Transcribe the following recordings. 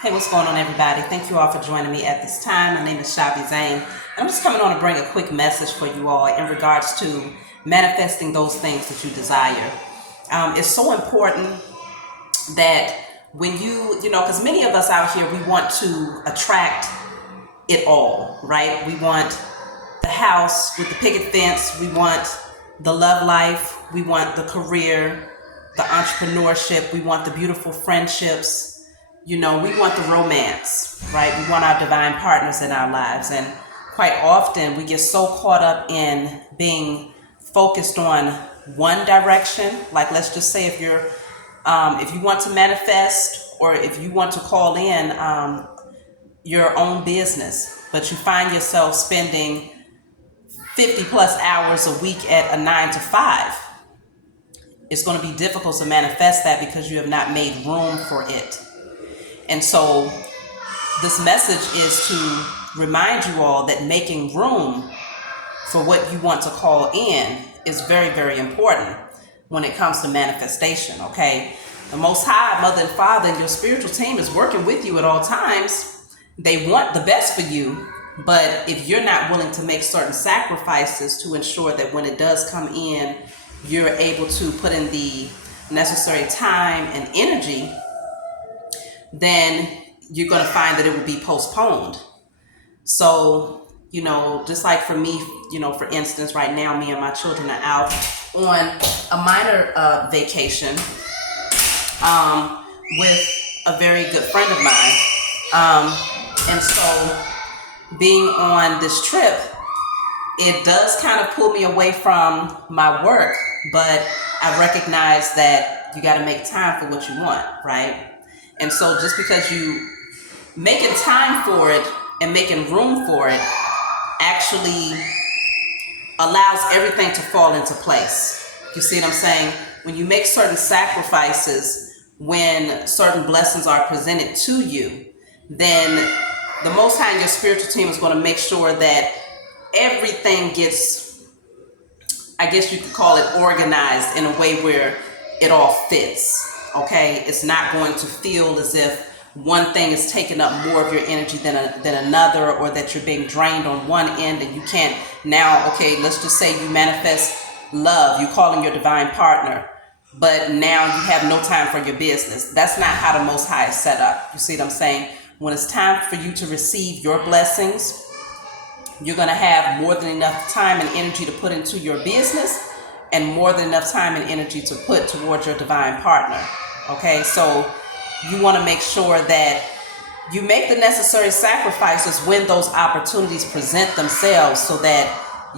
Hey, what's going on, everybody? Thank you all for joining me at this time. My name is Shavi Zane, and I'm just coming on to bring a quick message for you all in regards to manifesting those things that you desire. It's so important that when because many of us out here, we want to attract it all, right? We want the house with the picket fence, we want the love life, we want the career, the entrepreneurship, we want the beautiful friendships, we want the romance, right? We want our divine partners in our lives. And quite often we get so caught up in being focused on one direction. Like, let's just say if you want to manifest, or if you want to call in your own business, but you find yourself spending 50 plus hours a week at a 9 to 5, it's going to be difficult to manifest that because you have not made room for it. And so this message is to remind you all that making room for what you want to call in is very, very important when it comes to manifestation, okay? The Most High, Mother and Father, and your spiritual team is working with you at all times. They want the best for you, but if you're not willing to make certain sacrifices to ensure that when it does come in, you're able to put in the necessary time and energy, then you're going to find that it will be postponed. So, just like for me, for instance, right now, me and my children are out on a minor vacation with a very good friend of mine. And so being on this trip, it does kind of pull me away from my work, but I recognize that you got to make time for what you want, right? And so just because you making time for it and making room for it actually allows everything to fall into place. You see what I'm saying? When you make certain sacrifices, when certain blessings are presented to you, then the Most High and your spiritual team is going to make sure that everything gets, I guess you could call it, organized in a way where it all fits. Okay, it's not going to feel as if one thing is taking up more of your energy than another, or that you're being drained on one end and you can't now, okay, let's just say you manifest love, you calling your divine partner, but now you have no time for your business. That's not how the Most High is set up. You see what I'm saying? When it's time for you to receive your blessings, you're going to have more than enough time and energy to put into your business, and more than enough time and energy to put towards your divine partner. Okay, so you want to make sure that you make the necessary sacrifices when those opportunities present themselves, so that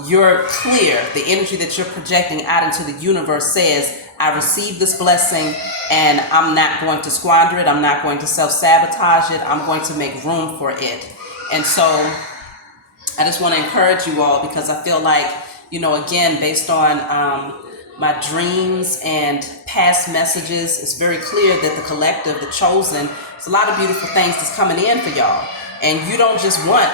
you're clear. The energy that you're projecting out into the universe says, I received this blessing and I'm not going to squander it. I'm not going to self-sabotage it. I'm going to make room for it. And so I just want to encourage you all, because I feel like, again, based on my dreams and past messages, it's very clear that the collective, the chosen, there's a lot of beautiful things that's coming in for y'all. And you don't just want,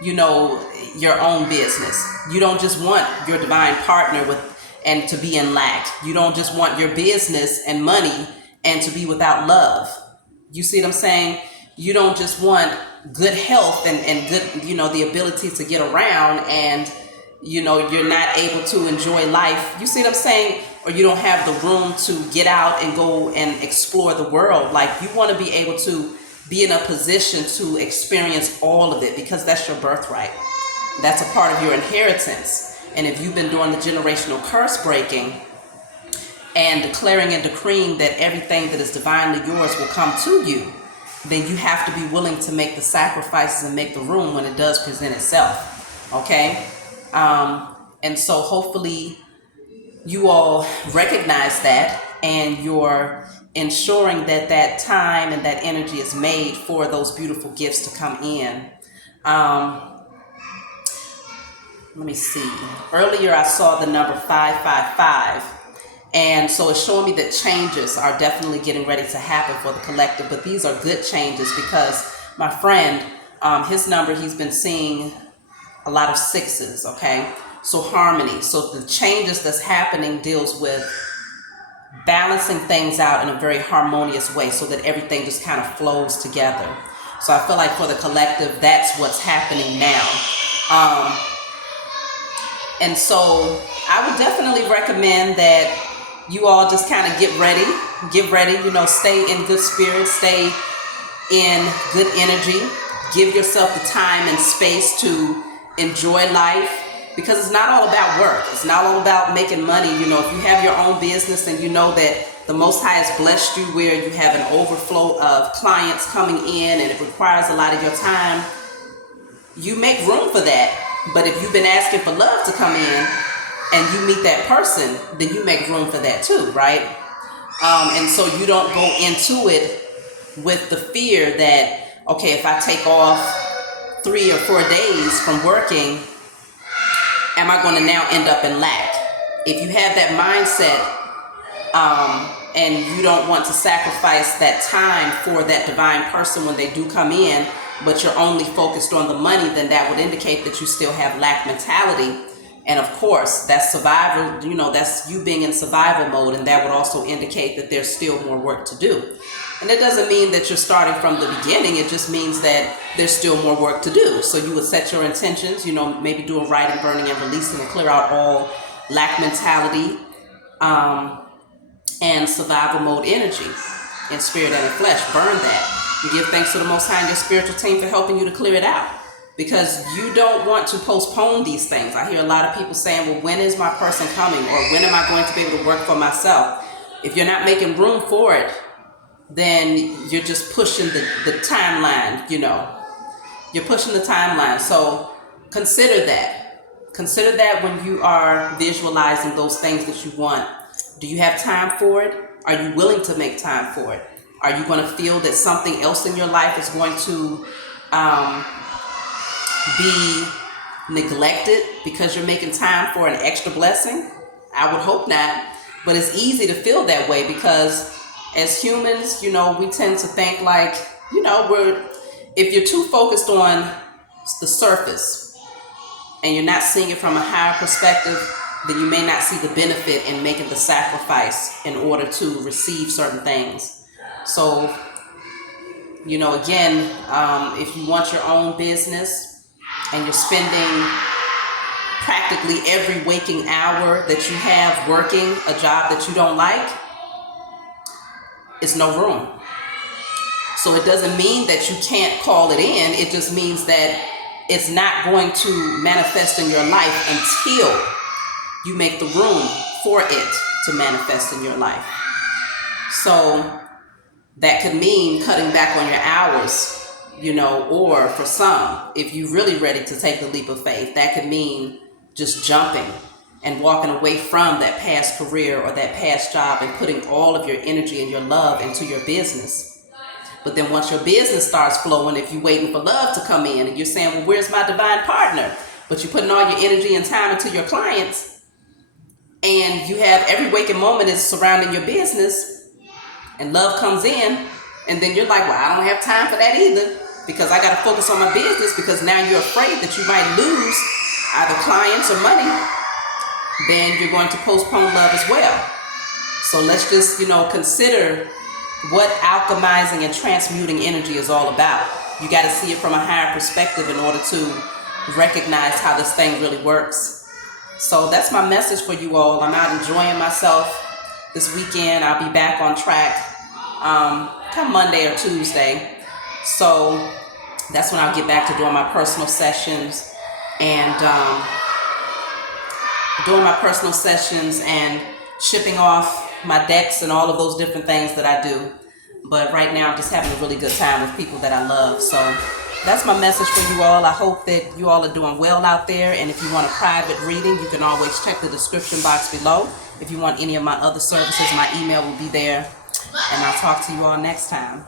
your own business. You don't just want your divine partner and to be in lack. You don't just want your business and money and to be without love. You see what I'm saying? You don't just want good health and good, the ability to get around, and you're not able to enjoy life. You see what I'm saying? Or you don't have the room to get out and go and explore the world. Like, you want to be able to be in a position to experience all of it, because that's your birthright. That's a part of your inheritance. And if you've been doing the generational curse breaking and declaring and decreeing that everything that is divinely yours will come to you, then you have to be willing to make the sacrifices and make the room when it does present itself. Okay? And so hopefully you all recognize that, and you're ensuring that that time and that energy is made for those beautiful gifts to come in. Let me see. Earlier I saw the number 555. And so it's showing me that changes are definitely getting ready to happen for the collective. But these are good changes, because my friend, his number, he's been seeing a lot of 6s, okay? So harmony. So the changes that's happening deals with balancing things out in a very harmonious way so that everything just kind of flows together. So I feel like for the collective, that's what's happening now. And so I would definitely recommend that you all just kind of get ready, stay in good spirits, stay in good energy, give yourself the time and space to enjoy life, because it's not all about work. It's not all about making money. If you have your own business and you know that the Most High has blessed you where you have an overflow of clients coming in and it requires a lot of your time, you make room for that. But if you've been asking for love to come in and you meet that person, then you make room for that too, right? And so you don't go into it with the fear that, okay, if I take off 3 or 4 days from working, am I going to now end up in lack? If you have that mindset and you don't want to sacrifice that time for that divine person when they do come in, but you're only focused on the money, then that would indicate that you still have lack mentality. And of course, that's survival, that's you being in survival mode, and that would also indicate that there's still more work to do. And it doesn't mean that you're starting from the beginning. It just means that there's still more work to do. So you would set your intentions, maybe do a writing, burning, and releasing, and clear out all lack mentality and survival mode energy in spirit and in flesh. Burn that. And give thanks to the Most High and your spiritual team for helping you to clear it out. Because you don't want to postpone these things. I hear a lot of people saying, well, when is my person coming? Or when am I going to be able to work for myself? If you're not making room for it, then you're just pushing the timeline, You're pushing the timeline. So consider that. Consider that when you are visualizing those things that you want. Do you have time for it? Are you willing to make time for it? Are you going to feel that something else in your life is going to be neglected because you're making time for an extra blessing? I would hope not. But it's easy to feel that way because as humans, we tend to think like, if you're too focused on the surface and you're not seeing it from a higher perspective, then you may not see the benefit in making the sacrifice in order to receive certain things. So, again, if you want your own business and you're spending practically every waking hour that you have working a job that you don't like, it's no room. So it doesn't mean that you can't call it in. It just means that it's not going to manifest in your life until you make the room for it to manifest in your life. So that could mean cutting back on your hours, or for some, if you're really ready to take the leap of faith, that could mean just jumping and walking away from that past career or that past job and putting all of your energy and your love into your business. But then once your business starts flowing, if you're waiting for love to come in and you're saying, well, where's my divine partner? But you're putting all your energy and time into your clients and you have every waking moment is surrounding your business and love comes in, and then you're like, well, I don't have time for that either because I got to focus on my business, because now you're afraid that you might lose either clients or money. Then you're going to postpone love as well. So let's just, consider what alchemizing and transmuting energy is all about. You got to see it from a higher perspective in order to recognize how this thing really works. So that's my message for you all. I'm out enjoying myself this weekend. I'll be back on track come Monday or Tuesday. So that's when I'll get back to doing my personal sessions and shipping off my decks and all of those different things that I do. But right now I'm just having a really good time with people that I love. So that's my message for you all. I hope that you all are doing well out there. And if you want a private reading, you can always check the description box below. If you want any of my other services, my email will be there. And I'll talk to you all next time.